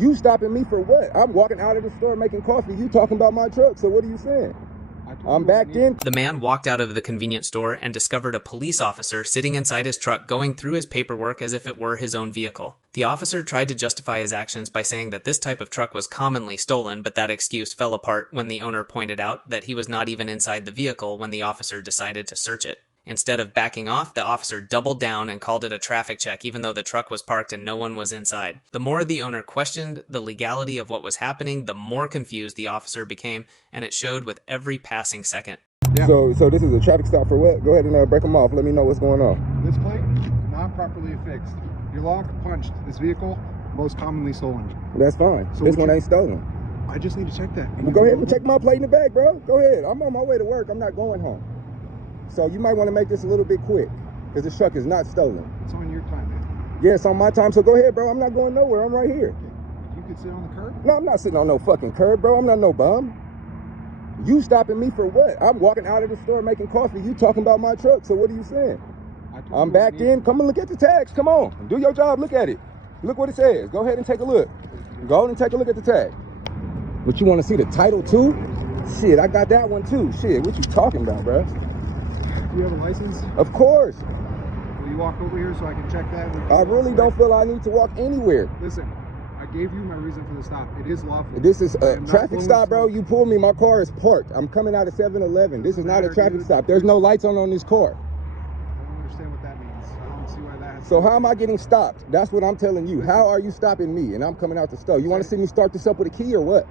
You stopping me for what? I'm walking out of the store making coffee. You talking about my truck. So what are you saying? I'm backed in. The man walked out of the convenience store and discovered a police officer sitting inside his truck going through his paperwork as if it were his own vehicle. The officer tried to justify his actions by saying that this type of truck was commonly stolen, but that excuse fell apart when the owner pointed out that he was not even inside the vehicle when the officer decided to search it. Instead of backing off, the officer doubled down and called it a traffic check even though the truck was parked and no one was inside. The more the owner questioned the legality of what was happening, the more confused the officer became, and it showed with every passing second. Yeah. So this is a traffic stop for what? Go ahead and break them off. Let me know what's going on. This plate, not properly affixed. Your lock punched. This vehicle, most commonly stolen. That's fine. So this one ain't stolen. I just need to check that. Well, go ahead and check my plate in the bag, bro. Go ahead. I'm on my way to work. I'm not going home. So you might want to make this a little bit quick because this truck is not stolen. It's on your time, man. Yeah, it's on my time. So go ahead, bro. I'm not going nowhere. I'm right here. You could sit on the curb? No, I'm not sitting on no fucking curb, bro. I'm not no bum. You stopping me for what? I'm walking out of the store making coffee. You talking about my truck. So what are you saying? I'm backed in. Come and look at the tags. Come on. Do your job. Look at it. Look what it says. Go ahead and take a look. Go ahead and take a look at the tag. But you want to see the title too? Shit, I got that one too. Shit, what you talking about, bro? Do you have a license? Of course. Will you walk over here so I can check that? I really don't feel I need to walk anywhere. Listen, I gave you my reason for the stop. It is lawful. This is a traffic stop, bro. You pulled me. My car is parked. I'm coming out of 7-Eleven. This is not a traffic stop. There's no lights on this car. I don't understand what that means. I don't see why that has So how am I getting stopped? That's what I'm telling you. How are you stopping me? And I'm coming out the store. You want to see me start this up with a key or what?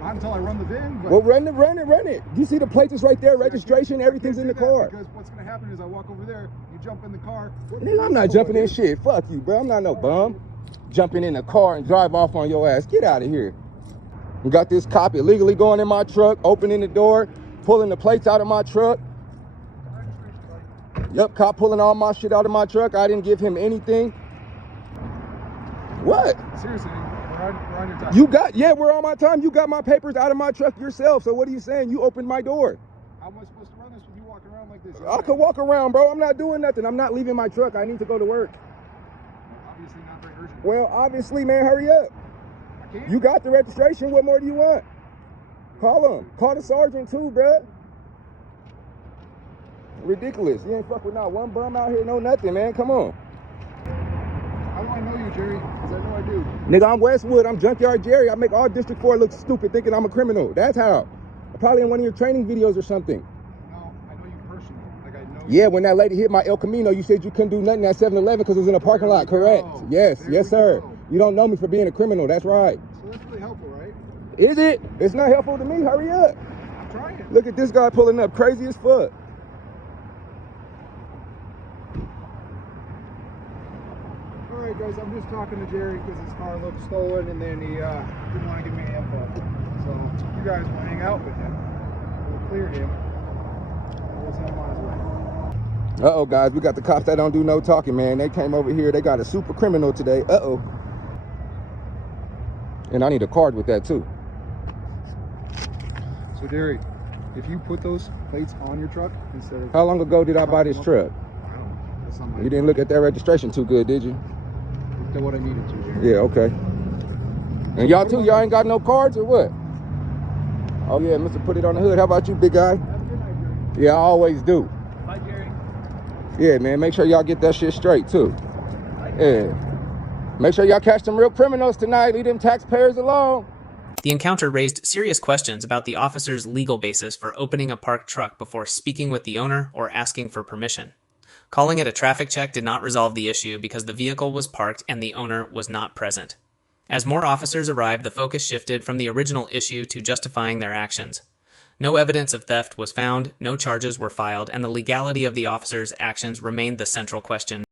Not until I run the VIN. But well, run it. You see the plates is right there, registration, everything's in the car. Because what's going to happen is I walk over there, you jump in the car. Nigga, I'm not jumping in shit. Fuck you, bro. I'm not no bum. Jumping in the car and drive off on your ass. Get out of here. We got this cop illegally going in my truck, opening the door, pulling the plates out of my truck. Yep, cop pulling all my shit out of my truck. I didn't give him anything. What? Seriously, we're on your time. We're on my time. You got my papers out of my truck yourself. So what are you saying? You opened my door. How am I supposed to run this with you walking around like this? I could walk around, bro. I'm not doing nothing. I'm not leaving my truck. I need to go to work. Obviously not very urgent. Well, obviously, man, hurry up. I can't. You got the registration. What more do you want? Call him. Call the sergeant too, bro. Ridiculous. You ain't fuck with not one bum out here, no nothing, man. Come on. How do I know you, Jerry? Because I know I do. Nigga, I'm Westwood. I'm Junkyard Jerry. I make all District 4 look stupid thinking I'm a criminal. That's how. Probably in one of your training videos or something. No, I know you personally. Like, I know Yeah, when that lady hit my El Camino, you said you couldn't do nothing at 7-Eleven because it was in a parking lot, correct? Yes, yes, sir. You don't know me for being a criminal. That's right. So that's really helpful, right? Is it? It's not helpful to me. Hurry up. I'm trying. Look at this guy pulling up crazy as fuck. Alright guys, I'm just talking to Jerry because his car looked stolen and then he didn't want to give me any info. So you guys will hang out with him. We'll clear him. We'll send him on his way. Uh-oh, guys. We got the cops that don't do no talking, man. They came over here. They got a super criminal today. Uh-oh. And I need a card with that, too. So Jerry, if you put those plates on your truck instead of... How long ago did I buy this truck? I don't know. That's not my... You didn't look at that registration too good, did you? Looked at what I needed to, Jerry. Yeah, okay. And y'all too, y'all ain't got no cards or what? Oh yeah, Mr. Put It on the Hood. How about you, big guy? Have a good night, Jerry. Yeah, I always do. Bye, Jerry. Yeah, man, make sure y'all get that shit straight too. Yeah. Make sure y'all catch some real criminals tonight. Leave them taxpayers alone. The encounter raised serious questions about the officer's legal basis for opening a parked truck before speaking with the owner or asking for permission. Calling it a traffic check did not resolve the issue because the vehicle was parked and the owner was not present. As more officers arrived, the focus shifted from the original issue to justifying their actions. No evidence of theft was found, no charges were filed, and the legality of the officer's actions remained the central question.